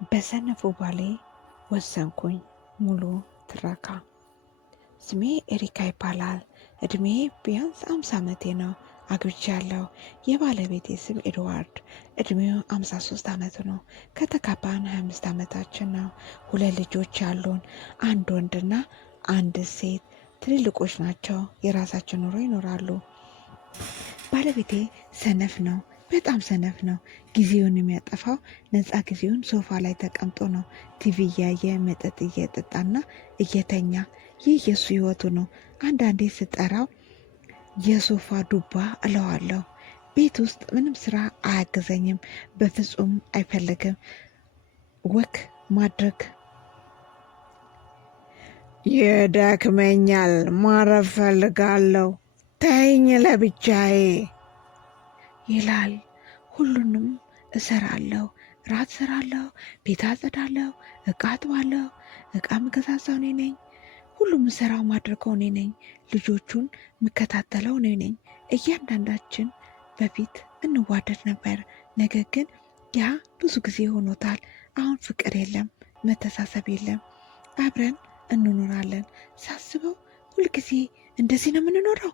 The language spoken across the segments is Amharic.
በሰነፉ ባሌ ወሰንኩኝ። ሙሉ ትረካ። ስሜ ኤሪካ ይባላል። እድሜ ቢያንስ 50 ዓመቴ ነው። አግብቻለሁ። የባለቤቴ ስም ኤድዋርድ። እድሜው 53 ዓመቱ ነው። ከተጋባን 25 ዓመታችን ነው። 2 ልጆች አሉን፣ አንድ ወንድና አንድ ሴት። ትልልቆች ናቸው። የራሳቸው ኑሮ ይኖራሉ። ባለቤቴ ሰነፍ ነው። በጣም ሰነፍ ነው። ጊዜውን የሚያጠፋው ነፃ ጊዜውን ሶፋ ላይ ተቀምጦ ነው። ቲቪ እያየ መጠጥ እየጠጣና እየተኛ። ይህ የእሱ ህይወቱ ነው። አንዳንዴ ስጠራው የሶፋ ዱባ እለዋለሁ። ቤት ውስጥ ምንም ስራ አያግዘኝም። በፍጹም አይፈልግም። ወክ ማድረግ ይደክመኛል፣ ማረፍ ፈልጋለሁ፣ ተይኝ ለብቻዬ ይላል። ሁሉንም እሰራለሁ። ራት እሰራለሁ፣ ቤት አጸዳለሁ፣ እቃ አጥባለሁ። እቃ ምገዛዛው እኔ ነኝ። ሁሉም እሰራው ማድረገው እኔ ነኝ። ልጆቹን ምከታተለው እኔ ነኝ። እያንዳንዳችን በፊት እንዋደድ ነበር። ነገር ግን ያ ብዙ ጊዜ ሆኖታል። አሁን ፍቅር የለም፣ መተሳሰብ የለም። አብረን እንኖራለን። ሳስበው ሁልጊዜ እንደዚህ ነው የምንኖረው።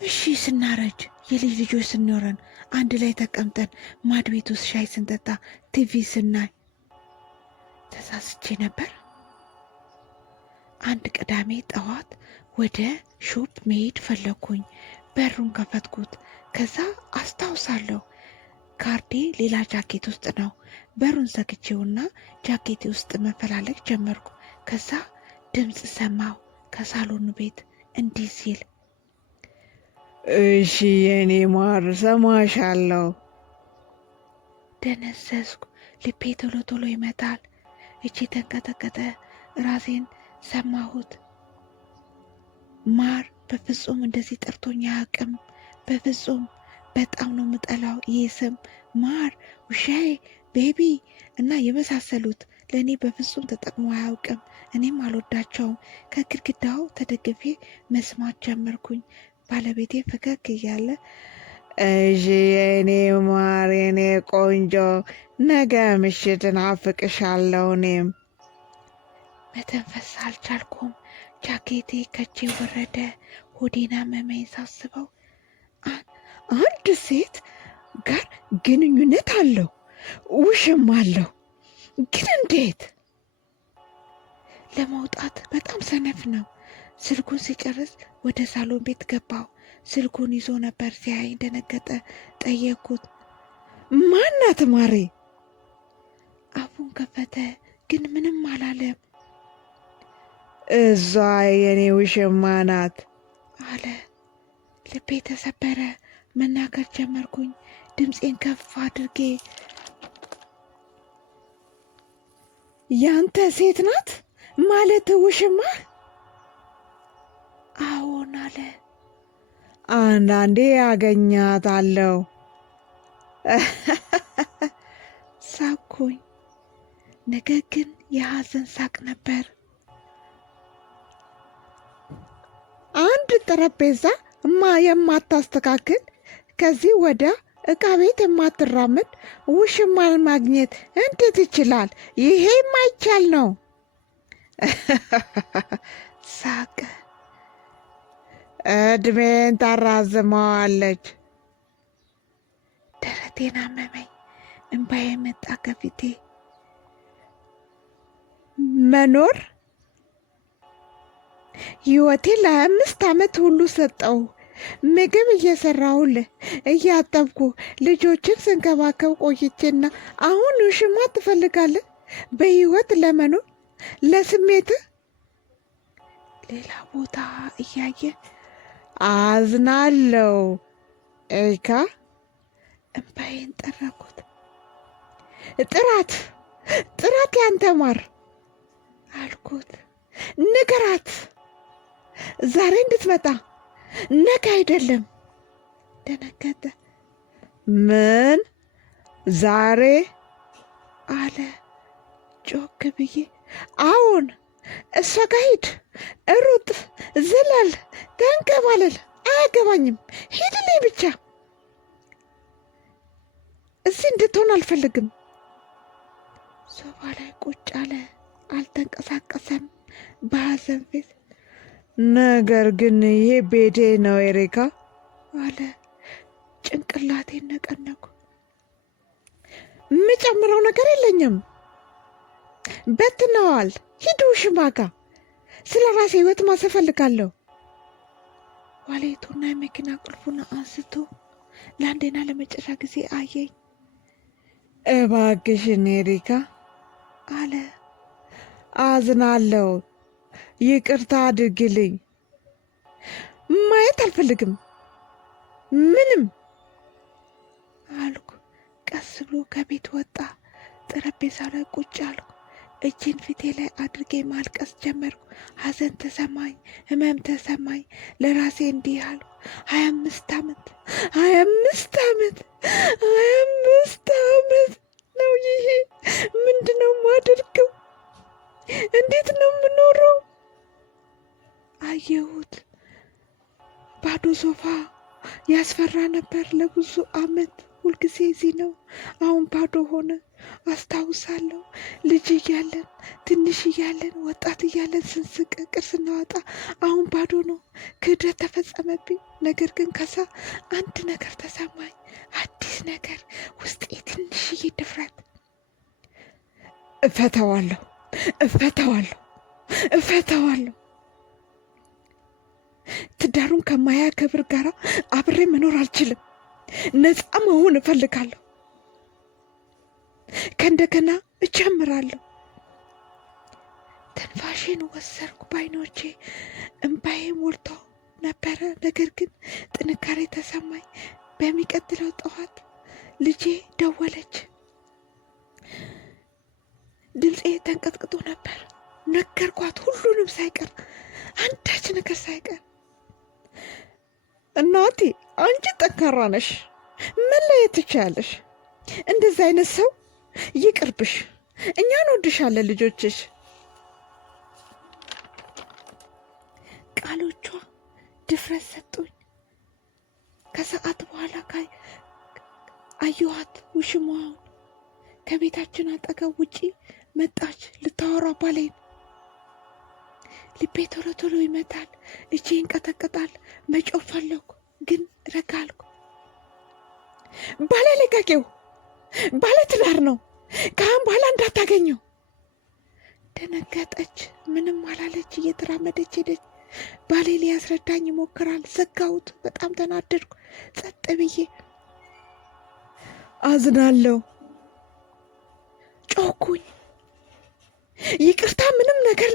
እሺ ስናረጅ የልጅ ልጆች ስንኖረን አንድ ላይ ተቀምጠን ማድ ቤት ውስጥ ሻይ ስንጠጣ ቲቪ ስናይ ተሳስቼ ነበር። አንድ ቅዳሜ ጠዋት ወደ ሾፕ መሄድ ፈለግኩኝ። በሩን ከፈትኩት። ከዛ አስታውሳለሁ ካርዴ ሌላ ጃኬት ውስጥ ነው። በሩን ዘግቼውና ጃኬቴ ውስጥ መፈላለግ ጀመርኩ። ከዛ ድምፅ ሰማሁ ከሳሎኑ ቤት እንዲህ ሲል፣ እሺ የኔ ማር ሰማሻለሁ። ደነዘዝኩ። ልቤ ቶሎ ቶሎ ይመታል። እጄ ተንቀጠቀጠ። ራሴን ሰማሁት። ማር በፍጹም እንደዚህ ጠርቶኝ አያውቅም። በፍጹም በጣም ነው የምጠላው ይህ ስም። ማር፣ ውሻዬ፣ ቤቢ እና የመሳሰሉት ለእኔ በፍጹም ተጠቅሞ አያውቅም። እኔም አልወዳቸውም። ከግድግዳው ተደግፌ መስማት ጀመርኩኝ። ባለቤቴ ፈገግ እያለ እሺ የኔ ማር የኔ ቆንጆ፣ ነገ ምሽት ናፍቅሻለሁ። እኔም መተንፈስ አልቻልኩም። ጃኬቴ ከቼ ወረደ። ሆዴና መመኝ ሳስበው አንድ ሴት ጋር ግንኙነት አለው፣ ውሽም አለው። ግን እንዴት? ለመውጣት በጣም ሰነፍ ነው። ስልኩን ሲጨርስ ወደ ሳሎን ቤት ገባው። ስልኩን ይዞ ነበር። ሲያይ እንደነገጠ ጠየቅኩት። ማናት ማሬ? አፉን ከፈተ፣ ግን ምንም አላለም። እዛ የኔ ውሽማ ናት አለ። ልቤ ተሰበረ። መናገር ጀመርኩኝ። ድምፄን ከፍ አድርጌ ያንተ ሴት ናት ማለት ውሽማ? አዎን አለ። አንዳንዴ ያገኛታለሁ። ሳቅኩኝ። ነገር ግን የሐዘን ሳቅ ነበር። አንድ ጠረጴዛ የማታስተካክል ከዚህ ወደ ዕቃ ቤት የማትራመድ ውሽማን ማግኘት እንዴት ይችላል? ይሄ የማይቻል ነው። ሳቅ። እድሜን ታራዝመዋለች። ደረቴን አመመኝ። እንባዬ መጣ ከፊቴ። መኖር ሕይወቴን ለ25 ዓመት ሁሉ ሰጠው። ምግብ እየሰራሁልህ እያጠብኩ ልጆችን ስንከባከብ ቆይቼና አሁን ውሽማ ትፈልጋለህ? በሕይወት ለመኖር ለስሜትህ ሌላ ቦታ እያየ አዝናለው ኤሪካ። እንባዬን ጠረኩት። ጥራት ያንተ ማር አልኩት። ንገራት ዛሬ እንድትመጣ፣ ነገ አይደለም። ደነገጠ። ምን ዛሬ አለ ጮክ ብዬ። አዎን፣ እሷ ጋ ሂድ፣ ሩጥ፣ ዝለል፣ ተንከባለል፣ አያገባኝም። ሂድልኝ ብቻ። እዚህ እንድትሆን አልፈልግም። ሶፋ ላይ ቁጭ አለ። አልተንቀሳቀሰም በሐዘን ፊት። ነገር ግን ይሄ ቤቴ ነው ኤሪካ አለ። ጭንቅላቴን ነቀነኩ። የምጨምረው ነገር የለኝም። በትነዋል። ሂዱ ሽማጋ። ስለ ራሴ ህይወት ማሰብ እፈልጋለሁ። ዋሌቱና የመኪና ቁልፉን አንስቶ ለአንዴና ለመጨረሻ ጊዜ አየኝ። እባክሽን ኤሪካ አለ። አዝናለሁ፣ ይቅርታ አድርግልኝ። ማየት አልፈልግም ምንም አልኩ። ቀስ ብሎ ከቤት ወጣ። ጠረጴዛው ላይ ቁጭ አልኩ። እጄን ፊቴ ላይ አድርጌ ማልቀስ ጀመርኩ። ሐዘን ተሰማኝ፣ ህመም ተሰማኝ። ለራሴ እንዲህ አልኩ፣ 25 ዓመት 25 ዓመት 25 ዓመት ነው ይሄ። ምንድን ነው የማደርገው? እንዴት ነው የምኖረው? አየሁት። ባዶ ሶፋ ያስፈራ ነበር ለብዙ ዓመት። ሁልጊዜ እዚህ ነው። አሁን ባዶ ሆነ። አስታውሳለሁ ልጅ እያለን፣ ትንሽ እያለን፣ ወጣት እያለን ስንስቅ ቅር ስናወጣ። አሁን ባዶ ነው። ክህደት ተፈጸመብኝ። ነገር ግን ከዛ አንድ ነገር ተሰማኝ፣ አዲስ ነገር ውስጤ፣ ትንሽዬ ድፍረት። እፈተዋለሁ እፈተዋለሁ እፈተዋለሁ። ትዳሩን ከማያከብር ጋር አብሬ መኖር አልችልም። ነፃ መሆን እፈልጋለሁ። ከእንደገና እጀምራለሁ። ትንፋሼን ወሰድኩ። በዓይኖቼ እምባዬ ሞልቶ ነበረ። ነገር ግን ጥንካሬ ተሰማኝ። በሚቀጥለው ጠዋት ልጄ ደወለች። ድምፄ ተንቀጥቅጦ ነበር። ነገርኳት፣ ሁሉንም ሳይቀር፣ አንዳች ነገር ሳይቀር። እናቴ አንቺ ጠንካራ ነሽ፣ መለየት ትችያለሽ። እንደዚህ አይነት ሰው ይቅርብሽ፣ እኛ እንወድሻለን፣ ልጆችሽ። ቃሎቿ ድፍረት ሰጡኝ። ከሰዓት በኋላ አየኋት። ውሽማዋን ከቤታችን አጠገብ ውጪ መጣች። ልታወራ ባሌን። ልቤ ቶሎ ቶሎ ይመታል፣ እጄ ይንቀጠቀጣል። መጮህ ፈለኩ፣ ግን ረጋ አልኩ። ባለ ለቃቂው ባለ ትዳር ነው፣ ከአሁን በኋላ እንዳታገኘው። ደነገጠች። ምንም አላለች። እየተራመደች ሄደች። ባሌ ሊያስረዳኝ ይሞክራል። ዘጋሁት። በጣም ተናደድኩ። ጸጥ ብዬ አዝናለሁ ጮኩኝ። ይቅርታ ምንም ነገር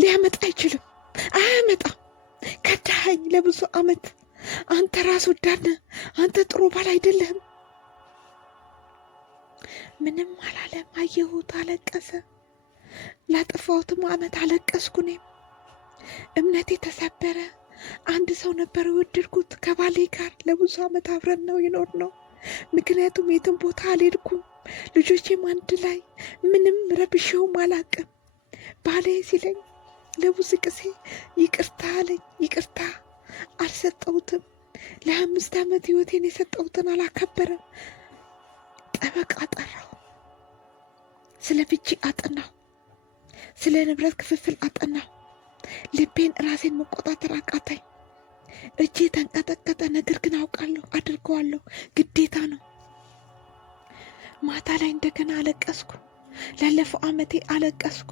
ሊያመጣ አይችልም፣ አያመጣም። ከዳኸኝ ለብዙ ዓመት። አንተ ራስ ወዳድ ነህ። አንተ ጥሩ ባል አይደለህም። ምንም አላለም። አየሁት፣ አለቀሰ። ላጠፋሁትም ዓመት አለቀስኩ። እኔም እምነቴ ተሰበረ። አንድ ሰው ነበር የወደድኩት። ከባሌ ጋር ለብዙ ዓመት አብረን ነው የኖር ነው። ምክንያቱም የትም ቦታ አልሄድኩም። ልጆቼም አንድ ላይ፣ ምንም ረብሼውም አላቅም። ባሌ ሲለኝ ለብዙ ጊዜ ይቅርታ አለኝ። ይቅርታ አልሰጠሁትም። ለ5 ዓመት ህይወቴን የሰጠሁትን አላከበረም። ጠበቃ ጠራው። ስለ ፍቺ አጠናሁ። ስለ ንብረት ክፍፍል አጠናሁ። ልቤን ራሴን መቆጣጠር አቃተኝ። እጄ ተንቀጠቀጠ። ነገር ግን አውቃለሁ፣ አድርገዋለሁ፣ ግዴታ ነው። ማታ ላይ እንደገና አለቀስኩ። ላለፈው ዓመቴ አለቀስኩ።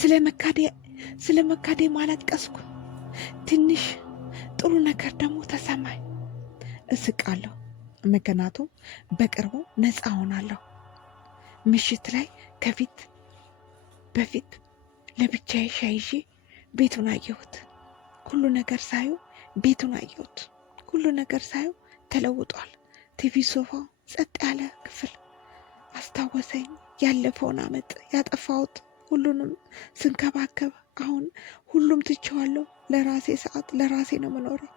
ስለ መካዴ አለቀስኩ። ትንሽ ጥሩ ነገር ደግሞ ተሰማኝ። እስቃለሁ፣ ምክንያቱም በቅርቡ ነፃ ሆናለሁ። ምሽት ላይ በፊት ለብቻዬ ሻይ ይዤ ቤቱን አየሁት። ሁሉ ነገር ሳዩ ቤቱን አየሁት። ሁሉ ነገር ሳዩ ተለውጧል። ቲቪ፣ ሶፋው፣ ጸጥ ያለ ክፍል አስታወሰኝ። ያለፈውን ዓመት ያጠፋሁት ሁሉንም ስንከባከብ፣ አሁን ሁሉም ትቼዋለሁ። ለራሴ ሰዓት ለራሴ ነው የምኖረው።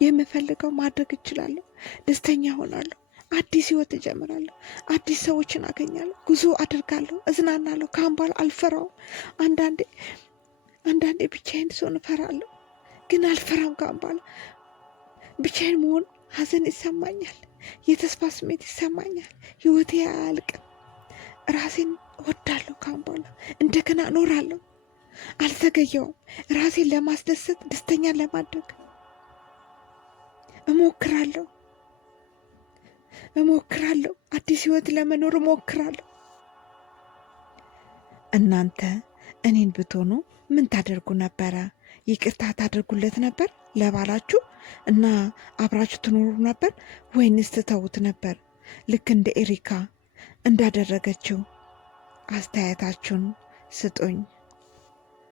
የምፈልገው ማድረግ እችላለሁ። ደስተኛ ሆናለሁ። አዲስ ህይወት እጀምራለሁ። አዲስ ሰዎችን አገኛለሁ። ጉዞ አድርጋለሁ። እዝናናለሁ። ከአሁን በኋላ አልፈራውም። አንዳንዴ ብቻዬን ስሆን እፈራለሁ፣ ግን አልፈራም። ከአሁን በኋላ ብቻዬን መሆን ሐዘን ይሰማኛል። የተስፋ ስሜት ይሰማኛል። ህይወቴ አያልቅም። ራሴን እወዳለሁ። ካሁን በኋላ እንደገና እኖራለሁ። አልዘገየውም። ራሴን ለማስደሰት ደስተኛ ለማድረግ እሞክራለሁ። አዲስ ህይወት ለመኖር እሞክራለሁ። እናንተ እኔን ብትሆኑ ምን ታደርጉ ነበረ? ይቅርታ ታደርጉለት ነበር ለባላችሁ እና አብራችሁ ትኖሩ ነበር ወይንስ ትተውት ነበር? ልክ እንደ ኤሪካ እንዳደረገችው አስተያየታችሁን ስጡኝ።